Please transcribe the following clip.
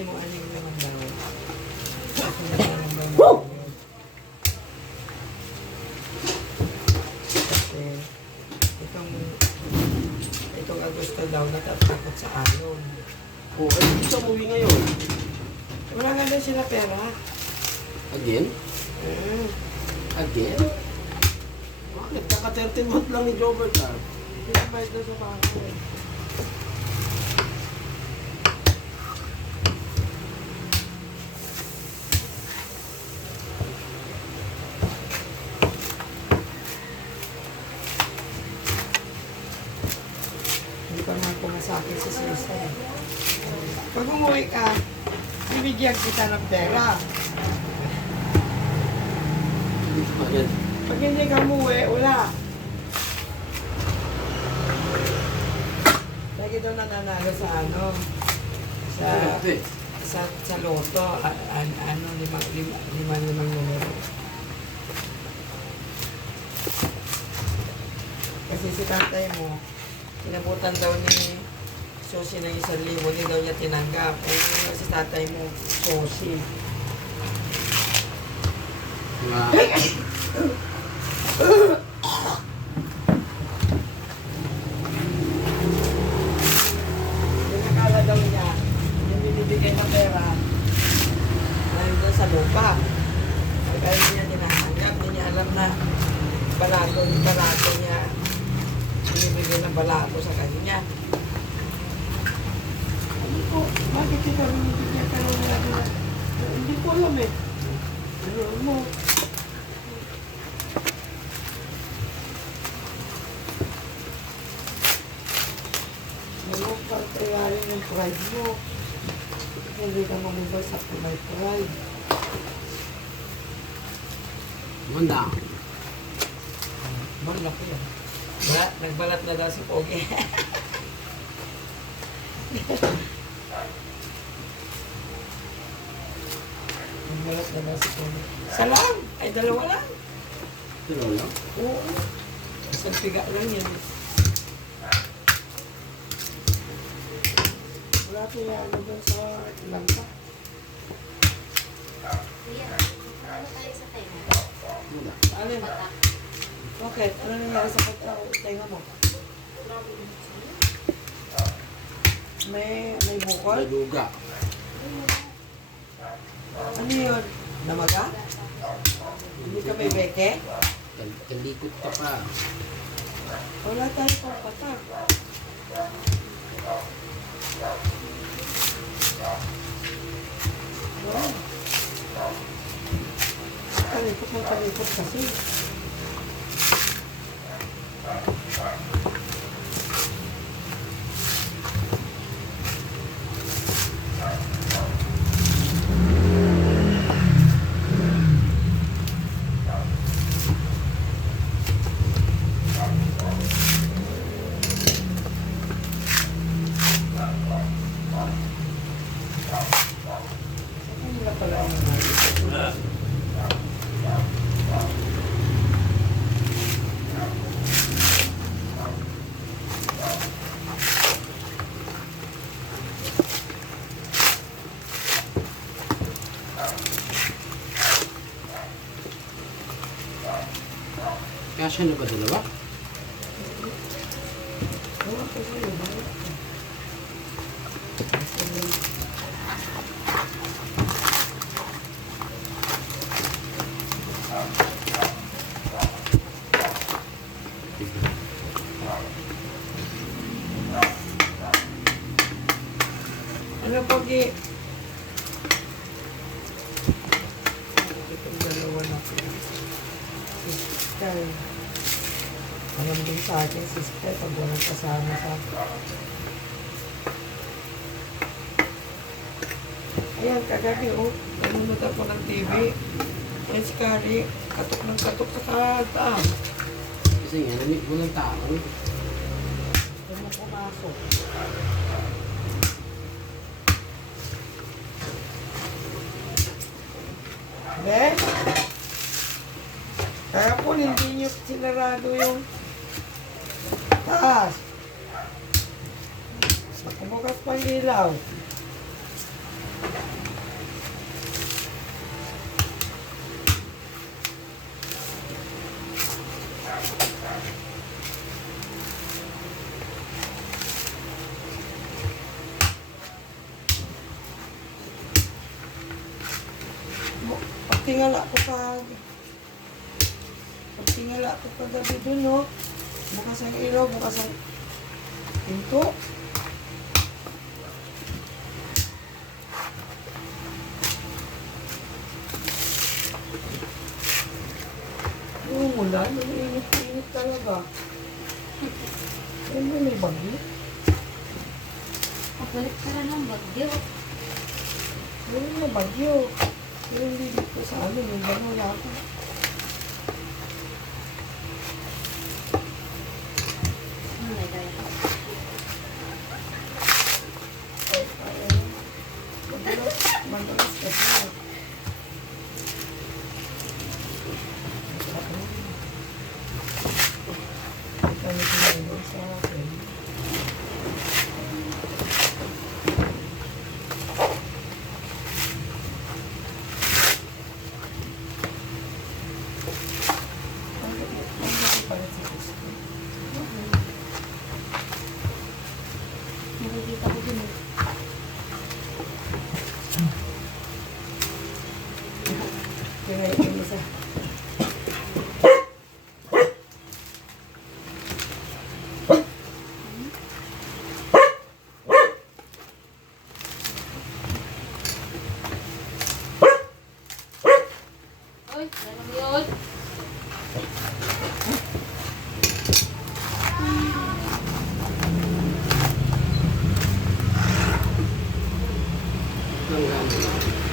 tatay mo, ano yung naman daw? Kasi naman daw. Kasi itong Agosto daw natatakot sa alon. Oo, ay hindi siya umuwi ngayon. Wala nga daw sila pera. Again? Again? Bakit? Kaka-13 month lang ni Jobert ah. Pinabay daw sa bahay. Hindi pa nga pumasakit sa sisa. Pag umuwi ka, bibigyan kita ng pera. Bakit? Pag hindi ka umuwi, wala. Lagi daw nananalo sa ano, sa loto, limang numero. Kasi si tatay mo, inabutan daw ni Sosi ng 1,000, hindi daw niya tinanggap. Eh, si tatay mo, Sosi. Wow. Yung akala daw niya, yung binibigay ng pera, dahil doon sa lupa. Kaya hindi niya tinanggap, hindi niya alam na balato niya, binibigay ng balato sa kanya. Hindi ko, bakit kita binibigyan ka ng wala? Hindi ko alam eh. Ano mo? Ano pang kayarin ng pride mo? Hindi ka mamubay sa may pride. Manda. Malaki yan. Nagbalat na daw si Pogi. Nagbalat na daw si Pogi. Isa lang! Ay, dalawa lang. Pero lang? Oo. Isang piga lang yan. Wala kaya ano doon sa langka. Wala. Alin? Bakit? Ano nangyari sa tenga mo? May bukol? Naluga. Ano yun? Namaga? Hindi ka may beke? Kalikot ka pa. Wala tayo pang patak. Wala. Kalikot kasi. Wala pala ang Kasya na ba dalawa? Wala pa sa'yo. Ano Pogi? Itong dalawa na po. Sister. Alam din sa akin, sister, pag walang kasama sa... Ayan, kagabi, oh. Nanonood ako ng TV. Ayan si Kari, katok ng katok sa kataas. Kasi nga, namit mo ng tao. Gusto mo pumasok. Then, kahapon hindi nyo sinarado yung taas. Nakumukas pa ang ilaw. Pagtingala ko kagabi dun, no? Bukas ang ilaw, bukas ang pinto. Yung ulan, yung init talaga. Ayun, may bagyo. Balik ka na ng bagyo. Ayun, may bagyo. Pero hindi dito sa amin, yung bagyo wala ako. May dahil. Madalas kasi. Kami pinagod sa akin. Ang laki pala si Gusto. Nakikita ko din. Kaya yung isa. Oy, ganun yun. Hanggang